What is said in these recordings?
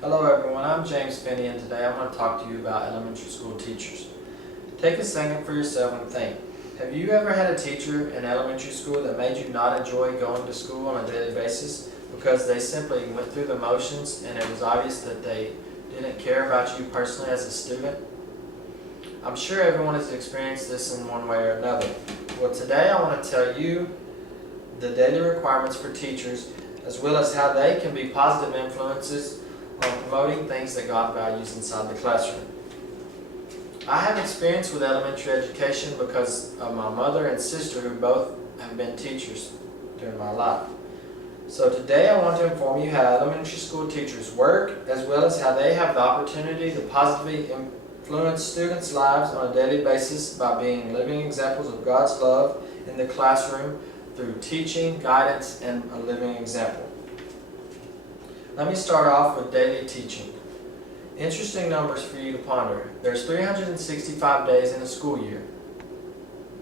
Hello everyone, I'm James Finney, and today I'm going to talk to you about elementary school teachers. Take a second for yourself and think. Have you ever had a teacher in elementary school that made you not enjoy going to school on a daily basis because they simply went through the motions and it was obvious that they didn't care about you personally as a student? I'm sure everyone has experienced this in one way or another. Well, today I want to tell you the daily requirements for teachers as well as how they can be positive influences on promoting things that God values inside the classroom. I have experience with elementary education because of my mother and sister who both have been teachers during my life. So today I want to inform you how elementary school teachers work as well as how they have the opportunity to positively influence students' lives on a daily basis by being living examples of God's love in the classroom through teaching, guidance, and a living example. Let me start off with daily teaching. Interesting numbers for you to ponder. There's 365 days in a school year.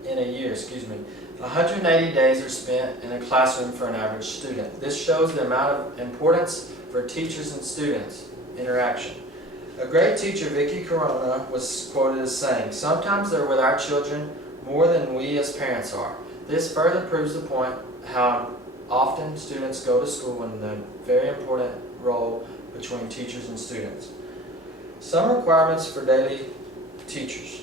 180 days are spent in a classroom for an average student. This shows the amount of importance for teachers and students interaction. A great teacher, Vicky Corona, was quoted as saying, "Sometimes they're with our children more than we as parents are." This further proves the point how often students go to school and the very important role between teachers and students. Some requirements for daily teachers.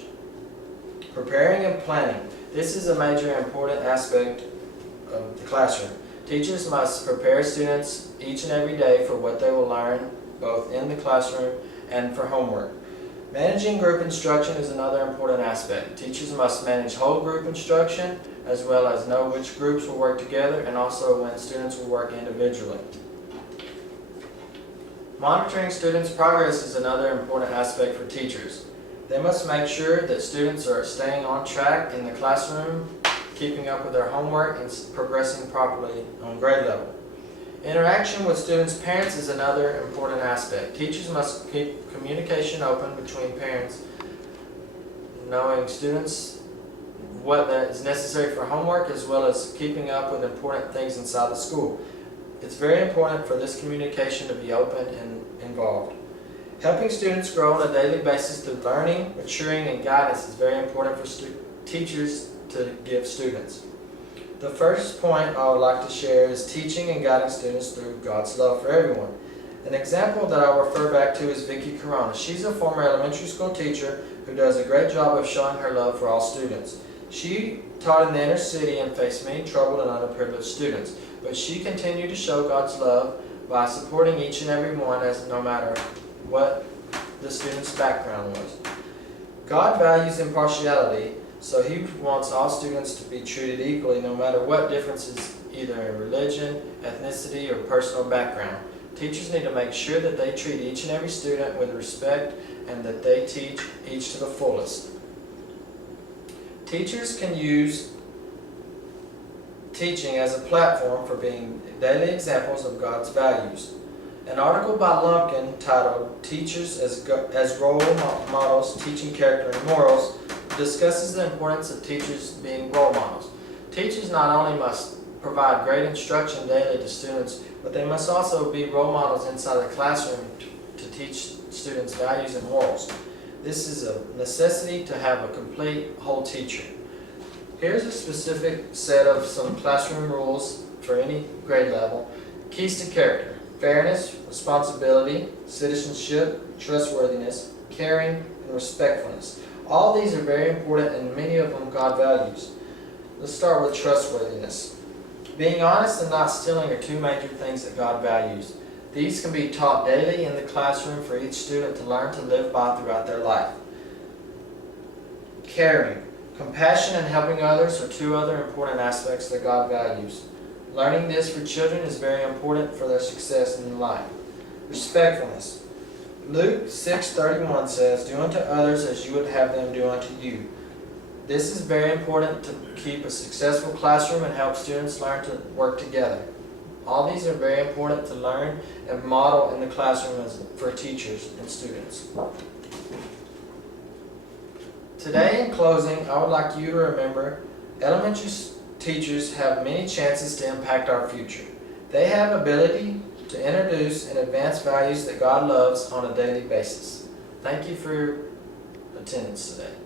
Preparing and planning. This is a major important aspect of the classroom. Teachers must prepare students each and every day for what they will learn both in the classroom and for homework. Managing group instruction is another important aspect. Teachers must manage whole group instruction as well as know which groups will work together and also when students will work individually. Monitoring students' progress is another important aspect for teachers. They must make sure that students are staying on track in the classroom, keeping up with their homework, and progressing properly on grade level. Interaction with students' parents is another important aspect. Teachers must keep communication open between parents, knowing students what is necessary for homework as well as keeping up with important things inside the school. It's very important for this communication to be open and involved. Helping students grow on a daily basis through learning, maturing, and guidance is very important for teachers to give students. The first point I would like to share is teaching and guiding students through God's love for everyone. An example that I'll refer back to is Vicky Corona. She's a former elementary school teacher who does a great job of showing her love for all students. She taught in the inner city and faced many troubled and underprivileged students, but she continued to show God's love by supporting each and every one as no matter what the student's background was. God values impartiality, so He wants all students to be treated equally no matter what differences either in religion, ethnicity, or personal background. Teachers need to make sure that they treat each and every student with respect and that they teach each to the fullest. Teachers can use teaching as a platform for being daily examples of God's values. An article by Lumpkin titled "Teachers as Role Models, Teaching Character and Morals" discusses the importance of teachers being role models. Teachers not only must provide great instruction daily to students, but they must also be role models inside the classroom to teach students values and morals. This is a necessity to have a complete whole teacher. Here's a specific set of some classroom rules for any grade level. Keys to character: fairness, responsibility, citizenship, trustworthiness, caring, and respectfulness. All these are very important and many of them God values. Let's start with trustworthiness. Being honest and not stealing are two major things that God values. These can be taught daily in the classroom for each student to learn to live by throughout their life. Caring. Compassion and helping others are two other important aspects that God values. Learning this for children is very important for their success in life. Respectfulness. Luke 6:31 says, "Do unto others as you would have them do unto you." This is very important to keep a successful classroom and help students learn to work together. All these are very important to learn and model in the classroom for teachers and students. Today, in closing, I would like you to remember elementary teachers have many chances to impact our future. They have ability to introduce and advance values that God loves on a daily basis. Thank you for your attendance today.